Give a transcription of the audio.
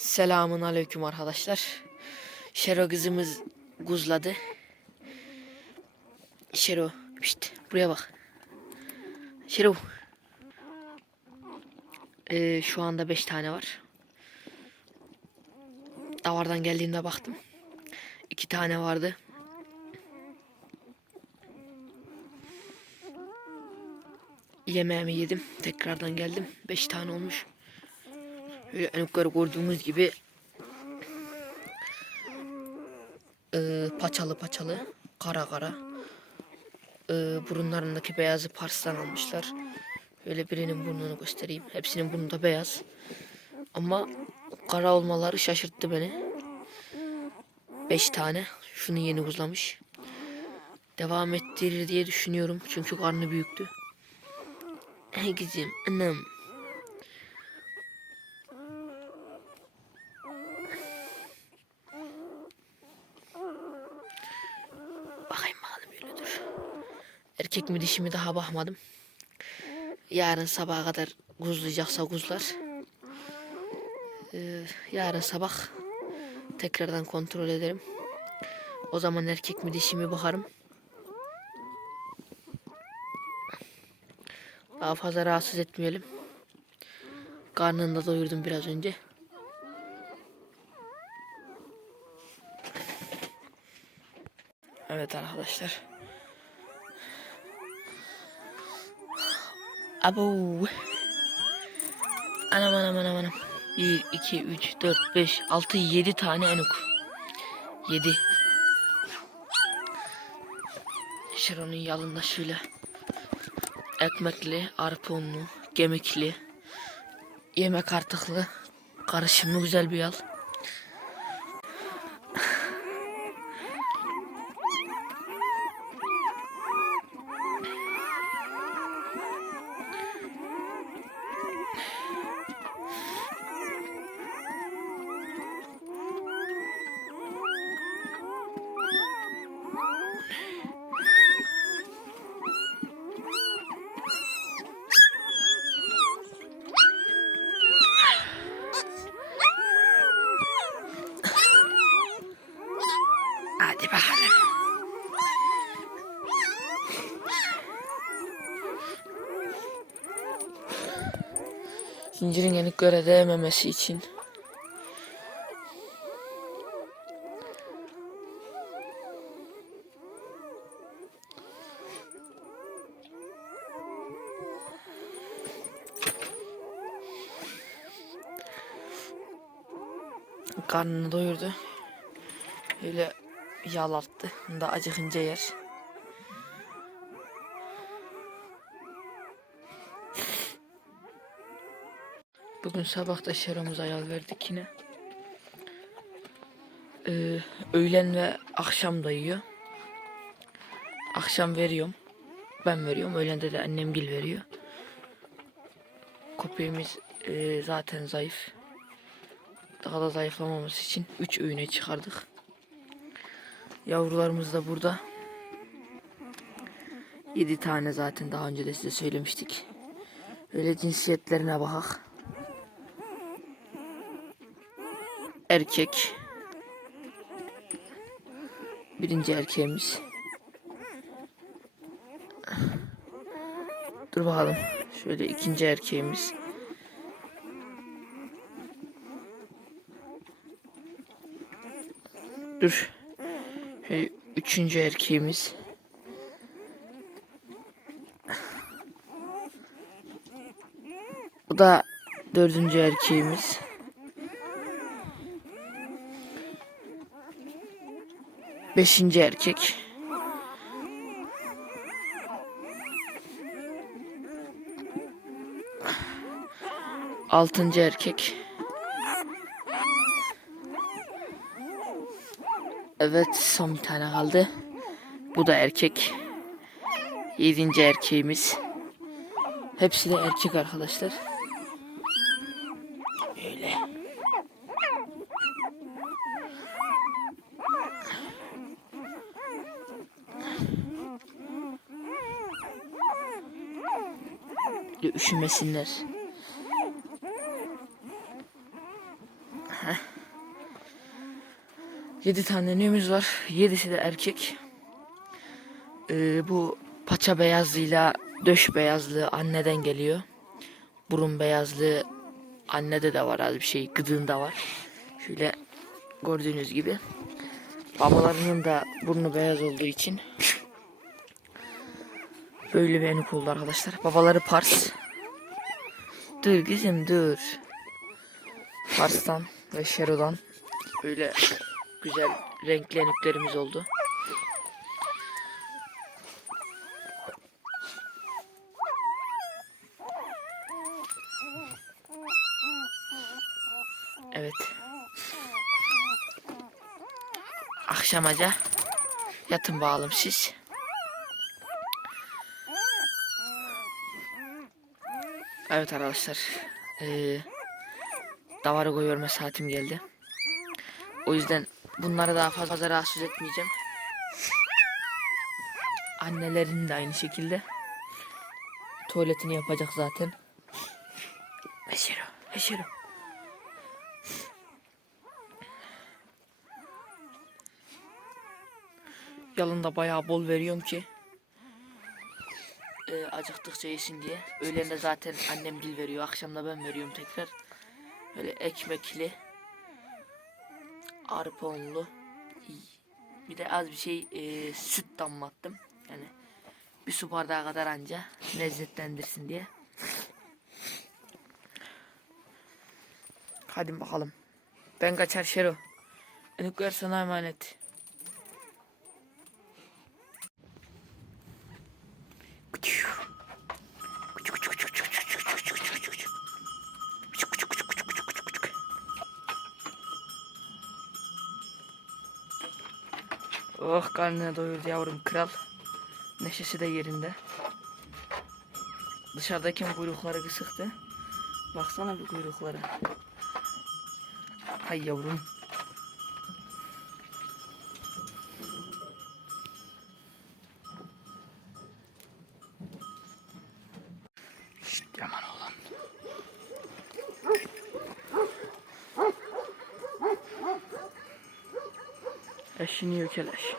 Selamun aleyküm arkadaşlar. Şero kızımız guzladı. Şero, işte buraya bak. Şero. Ee, şu anda 5 tane var. Davardan geldiğimde baktım. 2 tane vardı. Yemeğimi yedim. Tekrardan geldim. 5 tane olmuş. En yukarı gördüğümüz gibi e, paçalı paçalı kara kara e, burunlarındaki beyazı Pars'tan almışlar. Böyle birinin burnunu göstereyim. Hepsinin burnu da beyaz. Ama kara olmaları şaşırttı beni. Beş tane. Şunu yeni uzlamış. Devam ettirir diye düşünüyorum. Çünkü karnı büyüktü. Kızım, annem. Bakayım bakalım böyle dur. Erkek mi dişi mi daha bakmadım. Yarın sabaha kadar guzlayacaksa guzlar. Ee, yarın sabah tekrardan kontrol ederim. O zaman erkek mi dişi mi bakarım. Daha fazla rahatsız etmeyelim. Karnını da doyurdum biraz önce. Evet arkadaşlar. Abo. Anam anam anam anam. 1, 2, 3, 4, 5, 6, 7 tane enuk. 7. Şiron'un yanında şöyle ekmekli, arpa unlu, gemikli, yemek artıklı, karışımlı güzel bir yal. Zincirin yenik göre değmemesi için karnını doyurdu. Öyle yalattı. Da acıkınca yer. Bugün sabah da şeromuza yal verdik yine. Ee, öğlen ve akşam da yiyor. Akşam veriyorum. Ben veriyorum. Öğlende de annem gil veriyor. Köpeğimiz e, zaten zayıf. Daha da zayıflamaması için 3 öğüne çıkardık. Yavrularımız da burada. 7 tane zaten daha önce de size söylemiştik. Öyle cinsiyetlerine bakak. Erkek. Birinci erkeğimiz. Dur bakalım. Şöyle ikinci erkeğimiz. Dur. Şöyle üçüncü erkeğimiz. Bu da dördüncü erkeğimiz. Beşinci erkek. Altıncı erkek. Evet son bir tane kaldı. Bu da erkek. Yedinci erkeğimiz. Hepsi de erkek arkadaşlar. Bir Üşümesinler. Heh. 7 tane nemiz var. 7'si de erkek. Ee, bu paça beyazlığıyla döş beyazlığı anneden geliyor. Burun beyazlığı annede de var az bir şey. Gıdığında var. Şöyle gördüğünüz gibi. Babalarının da burnu beyaz olduğu için böyle bir enik oldu arkadaşlar. Babaları Pars. Dur kızım dur. Pars'tan ve Şero'dan böyle güzel renkli eniklerimiz oldu. Evet. Akşamaca yatın bağalım siz. Evet arkadaşlar. Ee, davarı koyuyorma saatim geldi. O yüzden bunları daha fazla rahatsız etmeyeceğim. Annelerin de aynı şekilde. Tuvaletini yapacak zaten. Heşero, heşero. Yalında bayağı bol veriyorum ki. E, acıktıkça yesin diye. Öğlen de zaten annem dil veriyor. Akşam da ben veriyorum tekrar. Böyle ekmekli. Arpa unlu. Bir de az bir şey e, süt damlattım. Yani bir su bardağı kadar anca lezzetlendirsin diye. Hadi bakalım. Ben kaçar Şero. Enükler sana emanet. Oh karnına doyurdu yavrum kral. Neşesi de yerinde. Dışarıdayken kuyrukları kısıktı. Baksana bir kuyruklara. Hay yavrum. Yaman oğlum. Eşini yok eleş.